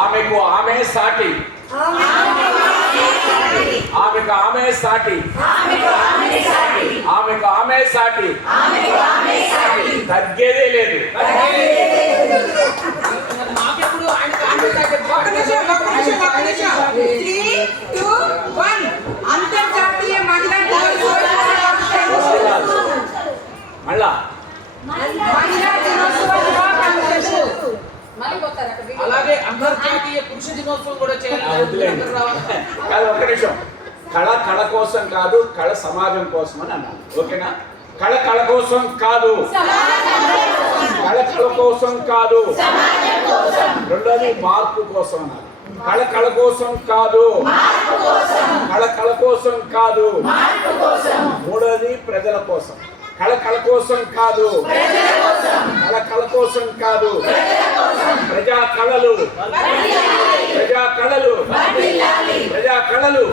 ఆమెకు ఆమె సాటి, ఆమెకు ఆమె సాటి, ఆమెకు ఆమె సాటి, తగ్గేదే లేదు. అంతర్జాతీయ మహిళా మళ్ళా అలాగే అంతర్జాతీయ పురుష దినోత్సవం కూడా చేయాలి. కాదు, ఒక్క నిమిషం. కళ కళ కోసం కాదు, కళ సమాజం కోసం అని అన్నాను. ఓకేనా? కళ కళ కోసం కాదు, కళ కళ కోసం కాదు. రెండోది మార్పు కోసం అన్నారు. కళ కళ కోసం కాదు, కళ కళ కోసం కాదు. మూడోది ప్రజల కోసం. కళ కళ కోసం కాదు, కళ కళ కోసం కాదు. ప్రజా కళలు, ప్రజా కళలు, ప్రజా కళలు.